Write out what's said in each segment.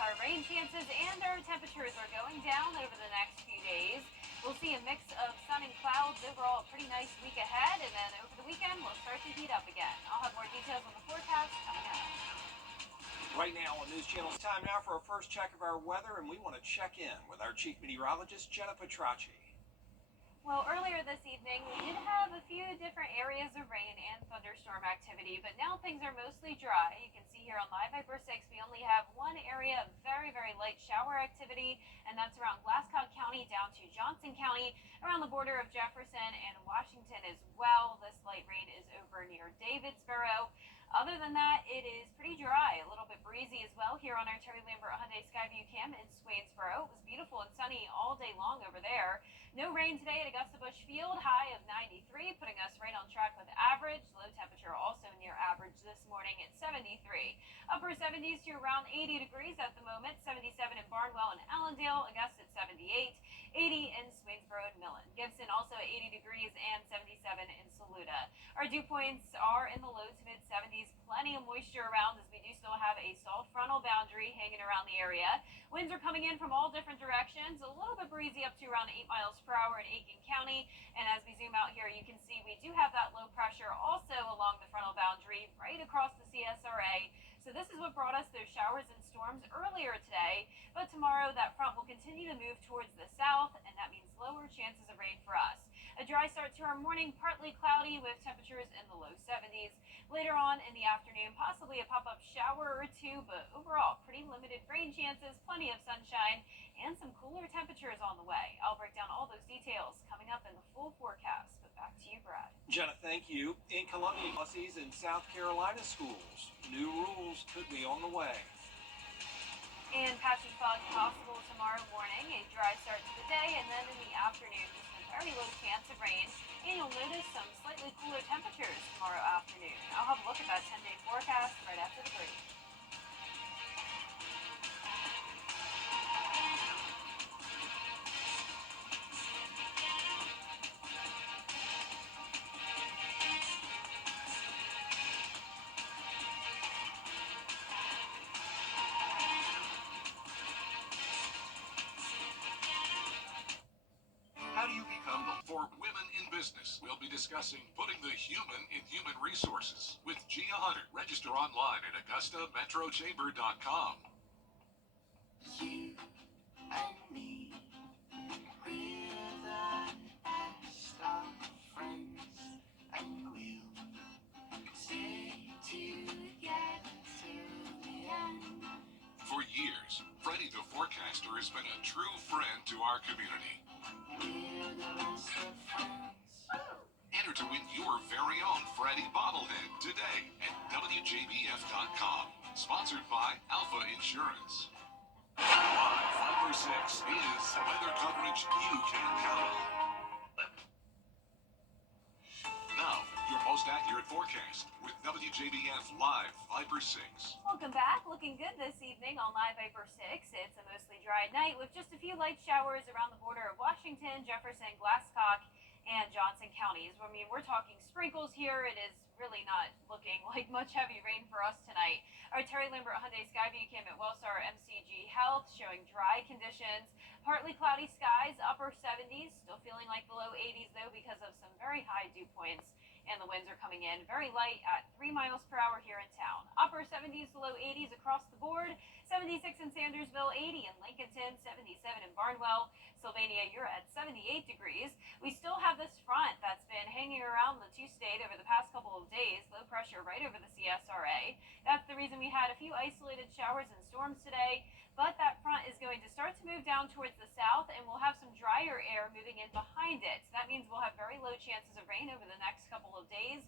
our rain chances and our temperatures are going down over the next few days. We'll see a mix of sun and clouds. Overall, a pretty nice week ahead, and then over the weekend, we'll start to heat up again. I'll have more details on the forecast coming up. Right now on News Channel, it's time now for our first check of our weather, and we want to check in with our chief meteorologist, Jenna Petracci. Well, earlier this evening, we did have a few different areas of rain and thunderstorm activity, but now things are mostly dry. You can see here on Live Viper 6, we only have one area of very, very light shower activity, and that's around Glasscock County down to Johnson County, around the border of Jefferson and Washington as well. This light rain is over near Davidsboro. Other than that, it is pretty dry, a little bit breezy as well here on our Terry Lambert Hyundai Skyview Cam in Swainsboro. It was beautiful and sunny all day long over there. No rain today at Augusta Busch Field, high of 93, putting us right on track with average. Low temperature also near average this morning at 73. Upper 70s to around 80 degrees at the moment, 77 in Barnwell and Allendale, Augusta at 78, 80 in Swainsboro and Millen. Gibson also at 80 degrees and 77 in Saluda. Our dew points are in the low to mid 70s. Plenty of moisture around as we do still have a soft frontal boundary hanging around the area. Winds are coming in from all different directions, a little bit breezy up to around 8 miles per hour in Aiken County. And as we zoom out here, you can see we do have that low pressure also along the frontal boundary right across the CSRA. So this is what brought us those showers and storms earlier today. But tomorrow that front will continue to move towards the south, and that means lower chances of rain for us. A dry start to our morning, partly cloudy with temperatures in the low 70s. Later on in the afternoon, possibly a pop-up shower or two, but overall, pretty limited rain chances, plenty of sunshine, and some cooler temperatures on the way. I'll break down all those details coming up in the full forecast, but back to you, Brad. Jenna, thank you. In Columbia, buses in South Carolina schools, new rules could be on the way. And patchy fog possible tomorrow morning, a dry start to the day, and then in the afternoon, just a very low chance of rain. And you'll notice some slightly cooler temperatures tomorrow afternoon. I'll have a look at that 10-day forecast right after the break. How do you become the for women in business? We'll be discussing putting the human in human resources with Gia Hunter. Register online at AugustaMetroChamber.com. You and me, we're the best of friends, and we'll stay together till the end. For years, Freddie the Forecaster has been a true friend to our community. We're the best of friends. Enter to win your very own Freddie bobblehead today at WJBF.com. Sponsored by Alpha Insurance. Live Viper 6 is weather coverage you can count on. Now, your most accurate forecast with WJBF Live Viper 6. Welcome back. Looking good this evening on Live Viper 6. It's a mostly dry night with just a few light showers around the border of Washington, Jefferson, Glasscock, and Johnson counties. I mean, we're talking sprinkles here. It is really not looking like much heavy rain for us tonight. Our Terry Lambert Hyundai Skyview Cam at Wellstar MCG Health showing dry conditions, partly cloudy skies, upper 70s, still feeling like the low 80s though because of some very high dew points. And the winds are coming in very light at 3 miles per hour here in town. Upper 70s to low 80s across the board. 76 in Sandersville, 80 in Lincolnton, 77 in Barnwell. Sylvania, you're at 78 degrees. We still have this front that's been hanging around the two-state over the past couple of days. Low pressure right over the CSRA. That's the reason we had a few isolated showers and storms today. But that front is going to start to move down towards the south, and we'll have some drier air moving in behind it. So that means we'll have very low chances of rain over the next couple of days.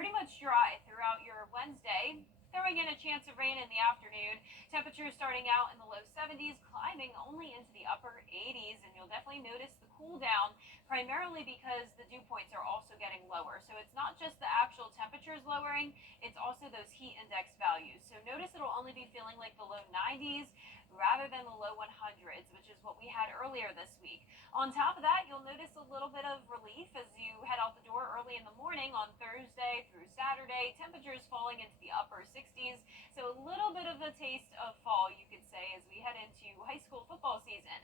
Pretty much dry throughout your Wednesday. Throwing in a chance of rain in the afternoon. Temperatures starting out in the low 70s, climbing only into the upper 80s, and you'll definitely notice the cool down, primarily because the dew points are also getting lower. So it's not just the actual temperatures lowering, it's also those heat index values. So notice it'll only be feeling like the low 90s. rather than the low 100s, which is what we had earlier this week. On top of that, you'll notice a little bit of relief as you head out the door early in the morning on Thursday through Saturday. Temperatures falling into the upper 60s, so a little bit of a taste of fall, you could say, as we head into high school football season.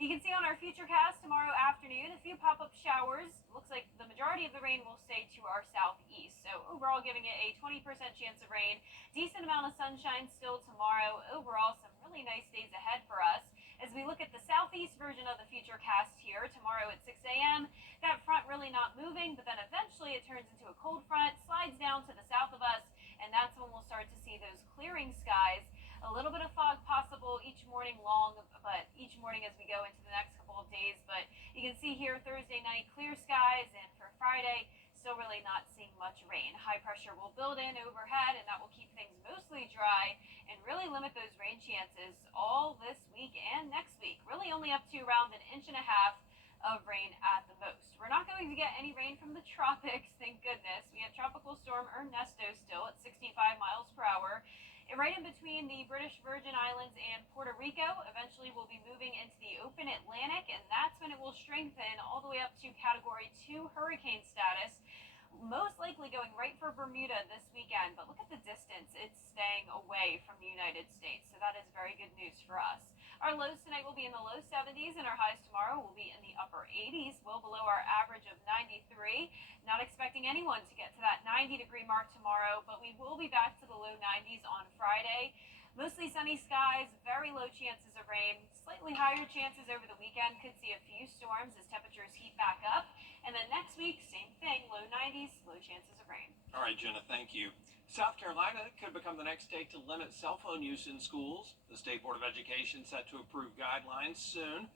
You can see on our futurecast tomorrow afternoon a few pop-up showers. Looks like the majority of the rain will stay to our southeast, so overall giving it a 20% chance of rain. Decent amount of sunshine still tomorrow. Overall, some really nice days ahead for us. As we look at the southeast version of the futurecast here tomorrow at 6 a.m., that front really not moving, but then eventually it turns into a cold front, slides down to the south of us, and that's when we'll start to see those clearing skies. A little bit of fog possible each morning long, but each morning as we go into the next couple of days. But you can see here Thursday night, clear skies, and for Friday, still really not seeing much rain. High pressure will build in overhead, and that will keep things mostly dry and really limit those rain chances all this week and next week. Really only up to around 1.5 inches of rain at the most. We're not going to get any rain from the tropics, thank goodness. We have Tropical Storm Ernesto still at 65 miles per hour. Right in between the British Virgin Islands and Puerto Rico. Eventually we'll be moving into the open Atlantic, and that's when it will strengthen all the way up to Category 2 hurricane status. Most likely going right for Bermuda this weekend, but look at the distance. It's staying away from the United States, so that is very good news for us. Our lows tonight will be in the low 70s, and our highs tomorrow will be in the upper 80s, well below our average of 93. Not expecting anyone to get to that 90-degree mark tomorrow, but we will be back to the low 90s on Friday. Mostly sunny skies, very low chances of rain, slightly higher chances over the weekend. Could see a few storms as temperatures heat back up. And then next week, same thing, low 90s, low chances of rain. All right, Jenna, thank you. South Carolina could become the next state to limit cell phone use in schools. The State Board of Education set to approve guidelines soon.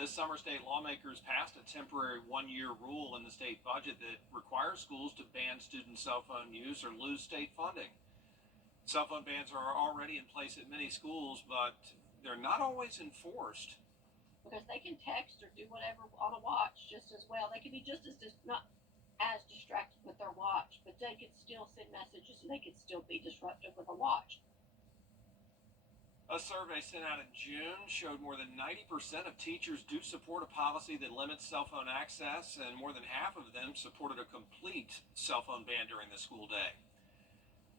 This summer, state lawmakers passed a temporary one-year rule in the state budget that requires schools to ban student cell phone use or lose state funding. Cell phone bans are already in place at many schools, but they're not always enforced. Because they can text or do whatever on a watch just as well. They can be just as not as distracted with their watch, but they could still send messages and they could still be disruptive with a watch. A survey sent out in June showed more than 90% of teachers do support a policy that limits cell phone access, and more than half of them supported a complete cell phone ban during the school day.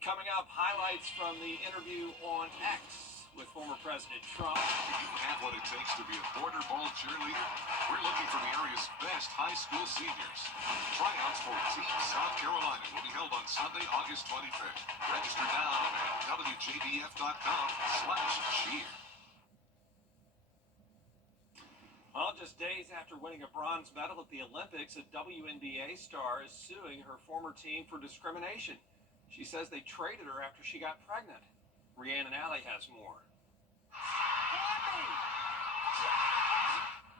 Coming up, highlights from the interview on X with former President Trump. Do you have what it takes to be a border ball cheerleader? We're looking for the area's best high school seniors. Tryouts for Team South Carolina will be held on Sunday, August 25th. Register now at WJBF.com/cheer. Well, just days after winning a bronze medal at the Olympics, a WNBA star is suing her former team for discrimination. She says they traded her after she got pregnant. Rhiannon Alley has more.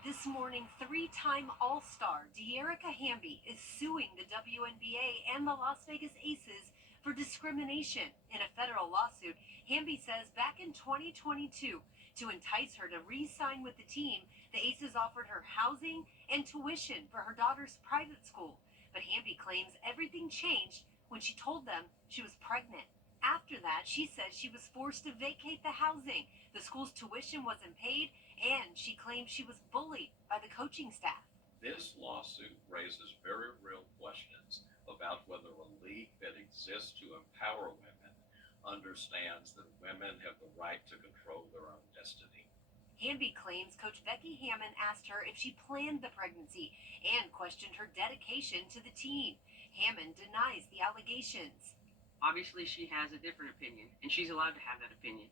This morning, three-time All-Star De'Erica Hamby is suing the WNBA and the Las Vegas Aces for discrimination. In a federal lawsuit, Hamby says back in 2022, to entice her to re-sign with the team, the Aces offered her housing and tuition for her daughter's private school. But Hamby claims everything changed when she told them she was pregnant. After that, she says she was forced to vacate the housing. The school's tuition wasn't paid, and she claims she was bullied by the coaching staff. This lawsuit raises very real questions about whether a league that exists to empower women understands that women have the right to control their own destiny. Hamby claims Coach Becky Hammon asked her if she planned the pregnancy and questioned her dedication to the team. Hammon denies the allegations. Obviously, she has a different opinion, and she's allowed to have that opinion.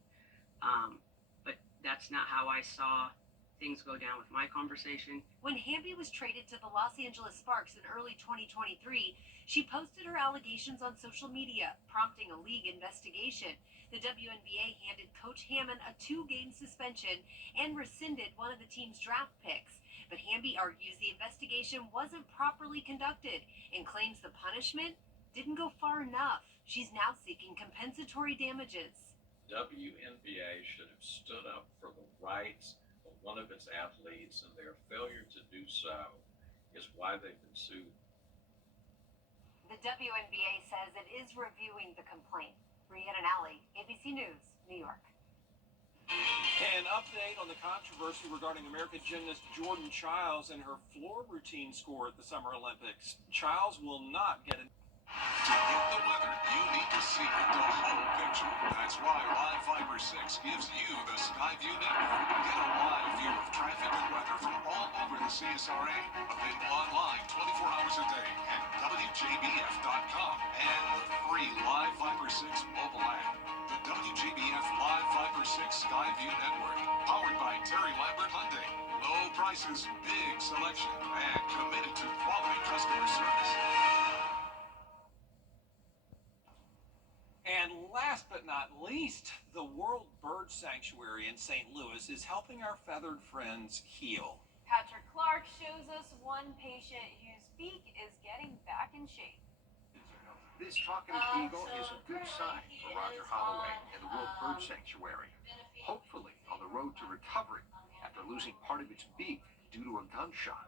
But that's not how I saw things go down with my conversation. When Hamby was traded to the Los Angeles Sparks in early 2023, she posted her allegations on social media, prompting a league investigation. The WNBA handed Coach Hammon a 2-game suspension and rescinded one of the team's draft picks. But Hamby argues the investigation wasn't properly conducted and claims the punishment didn't go far enough. She's now seeking compensatory damages. WNBA should have stood up for the rights of one of its athletes, and their failure to do so is why they've been sued. The WNBA says it is reviewing the complaint. Rhiannon Alley, ABC News, New York. An update on the controversy regarding American gymnast Jordan Childs and her floor routine score at the Summer Olympics. Childs will not get an To get the weather, you need to see the whole picture. That's why Live Fiber 6 gives you the Skyview Network. Get a live view of traffic and weather from all over the CSRA. Available online 24 hours a day at WJBF.com and the free Live Fiber 6 mobile app. The WJBF Live Fiber 6 Skyview Network. Powered by Terry Lambert Hyundai. Low prices, big selection, and committed to quality customer service. And last but not least, the World Bird Sanctuary in St. Louis is helping our feathered friends heal. Patrick Clark shows us one patient whose beak is getting back in shape. This talking eagle is a good sign for Roger Holloway and the World Bird Sanctuary. Hopefully on the road to recovery after losing part of its beak due to a gunshot.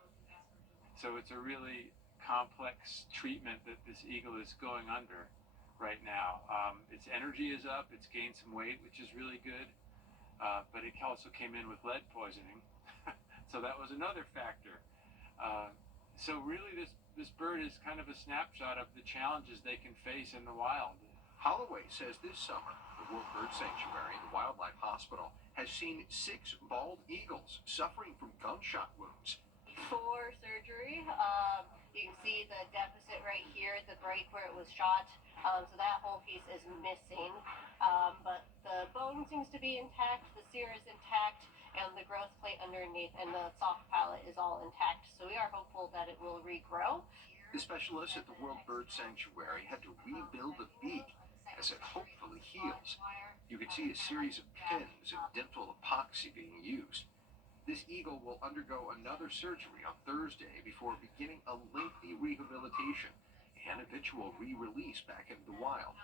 So it's a really complex treatment that this eagle is going under right now. Its energy is up, it's gained some weight, which is really good, but it also came in with lead poisoning. So that was another factor. So really this bird is kind of a snapshot of the challenges they can face in the wild. Holloway says this summer, the World Bird Sanctuary and the Wildlife Hospital has seen 6 bald eagles suffering from gunshot wounds. Before surgery, you can see the deficit right here, the break where it was shot. So that whole piece is missing. But the bone seems to be intact, the cere is intact, and the growth plate underneath and the soft palate is all intact. So we are hopeful that it will regrow. The specialists at the World Bird Sanctuary had to rebuild the beak as it hopefully heals. You can see a series of pins and dental epoxy being used. This eagle will undergo another surgery on Thursday before beginning a lengthy rehabilitation and eventual re-release back into the wild.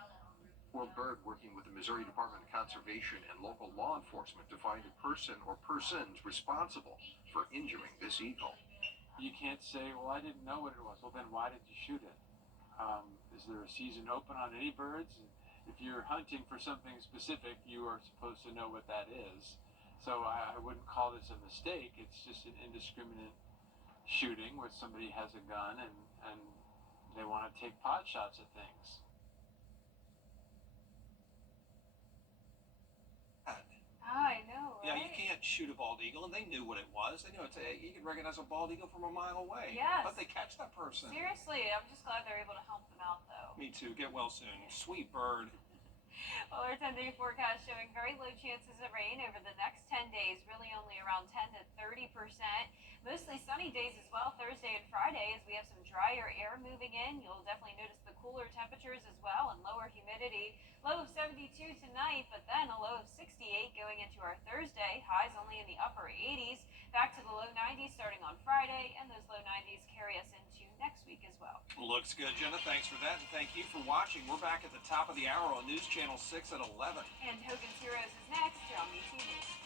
World Bird working with the Missouri Department of Conservation and local law enforcement to find a person or persons responsible for injuring this eagle. You can't say, well, I didn't know what it was. Well, then why did you shoot it? Is there a season open on any birds? If you're hunting for something specific, you are supposed to know what that is. So I wouldn't call this a mistake. It's just an indiscriminate shooting where somebody has a gun and they want to take pot shots at things. I know, right? Yeah, you can't shoot a bald eagle, and they knew what it was. They knew you can recognize a bald eagle from a mile away. Yes. But they catch that person. Seriously, I'm just glad they're able to help them out, though. Me too. Get well soon. Sweet bird. Well, our 10-day forecast showing very low chances of rain over the next 10 days, really only around 10 to 30%. Mostly sunny days as well Thursday and Friday as we have some drier air moving in. You'll definitely notice the cooler temperatures as well and lower humidity. Low of 72 tonight, but then a low of 68 going into our Thursday. Highs only in the upper 80s. Back to the low 90s starting on Friday, and those low 90s carry us into next week as well. Looks good, Jenna. Thanks for that, and thank you for watching. We're back at the top of the hour on News Channel 6 at 11. And Hogan's Heroes is next here on WTV.